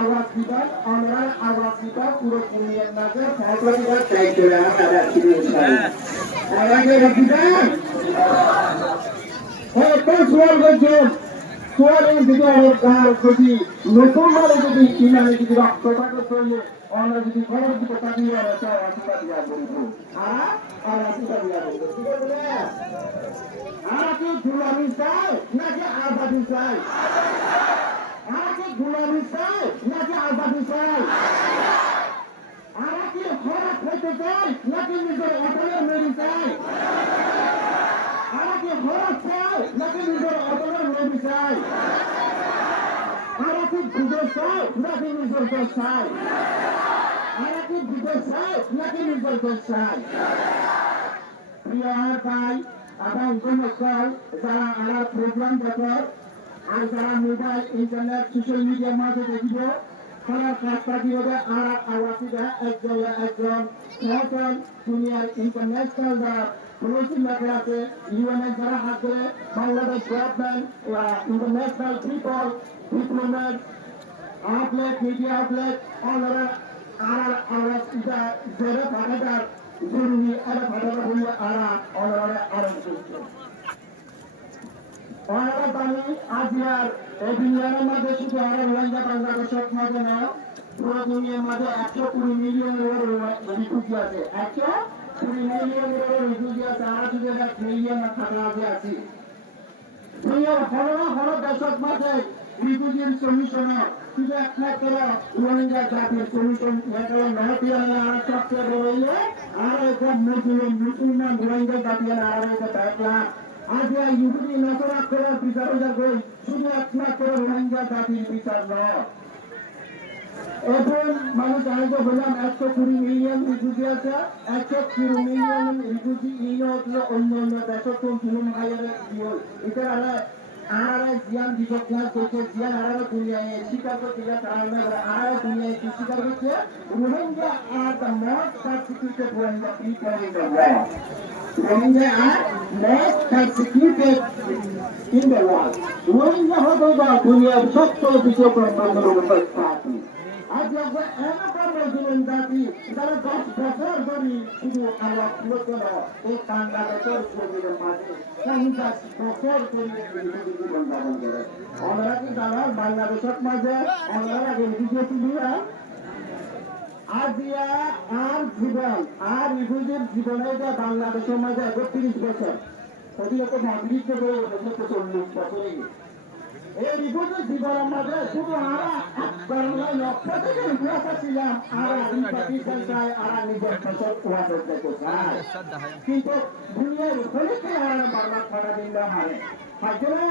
আওয়াজ দিবেন আমরা আওয়াজ দিবা পুরো দুনিয়ার মাঝে সহযোগিতা চাই করে আমরা ফিরে ইনশাআল্লাহ আওয়াজে দিবেন হ্যাঁ কোন সোয়াল করছেন সোয়ালের দিকে আমার কার যদি মুসলমানের যদি ইমানে যদি রক্তপাত করলে আমরা যদি খবর দিতে পারি আমরা তো আশীর্বাদ দিয়া বলবো আর আশীর্বাদ দিয়া বলবো ঠিক আছে আমরা কি গুলামি চাই নাকি আজাদি চাই আমরা কি গুলামি চাই নাকি আজাদি চাই আমরা কি খরাক হইতে চাই নাকি নিজের অটলে মেরি চাই আমরা কি খরাক চাই নাকি নিজের অটলে মেরি চাই আমরা কি বিদেশ চাই নাকি নিজের দেশ চাই আমরা কি বিদেশ চাই নাকি নিজের দেশ চাই প্রিয় ভাই এবং জনগণ যারা আমার প্রোগ্রাম দেখো আর যারা মোবাইল ইন্টারনেট সোশ্যাল মিডিয়ার মাঝে দেখিব তারা কাজটা কি হবে আর আওয়াজীরা একজন সচল দুনিয়ার ইন্টারন্যাশনাল যারা পলিসি মেকার আছে ইউএনএ যারা হাত ধরে Bangladesh government international people diplomat outlet media outlet অনারা আর আওয়াজীরা যারা ভাগাদার জরুরি আরে ভাগাদার হইলে অনারা আরম্ভ করছে অনারা বাণী আজিয়ার এই দুনিয়ার মাঝে শুধু আরব রোহিঙ্গা বাংলাদেশের মাঝে না পুরো দুনিয়ার মাঝে 120 মিলিয়নের রিফিউজি আছে 120 মিলিয়নের রিফিউজি আছে আর যদি 1 মিলিয়ন থাকা আছে দুনিয়ার হলো দেশের মাঝে রিফিউজির সলিউশন শুধু একমাত্র রোহিঙ্গা জাতির সলিউশন এটা নয়টিয়ানা আর সবচেয়ে বড় হইলে আর একটা মুসলমান রোহিঙ্গা জাতি আর একটা দেখলা আজ ইহুদি নজরা করে বিচার করে শুধু একমাত্র রোহিঙ্গা জাতির বিচার নয় এখন মানুষ আগে বললাম 120 মিলিয়ন রিফিউজি আছে 120 মিলিয়ন রিফিউজি অন্য দেশের কোন ফিল্ম হাইয়ারে এটা আর জিয়ান বিজয় ক্লাস করছে জিয়ান আর দুনিয়ায় স্বীকার করছে আর দুনিয়ায় কি স্বীকার করছে Rohingya are the most persecuted Rohingya people in the world Rohingya are most persecuted in the world Rohingya হলো দুনিয়ার সবচেয়ে বিপজ্জনক জাতি আজ আমরা এমন বলছিলেন জাতি যারা 10 বছর ধরে শুধু আল্লাহ লোকের এই বাংলাদেশের প্রবীরের মাঝে 50 বছর ধরে জীবন যাপন করে আমরা কি জানার বাংলাদেশের মাঝে আমরা আগে বুঝেছিলাম আজিয়া আর রিফিউজির জীবনে বাংলাদেশের মাঝে 31 বছর প্রতিরত নাগরিক করে 40 বছরে এই রিপোর্টের জীবনের মাঝে শুধু লক্ষ্য থেকে ইতিহাস ছিলাম আর পাকিস্তান চাই আর নিজের ফসল ওয়া করতে চাই কিন্তু দুনিয়ার ফলিতে আর বারবার খানা দিন হারে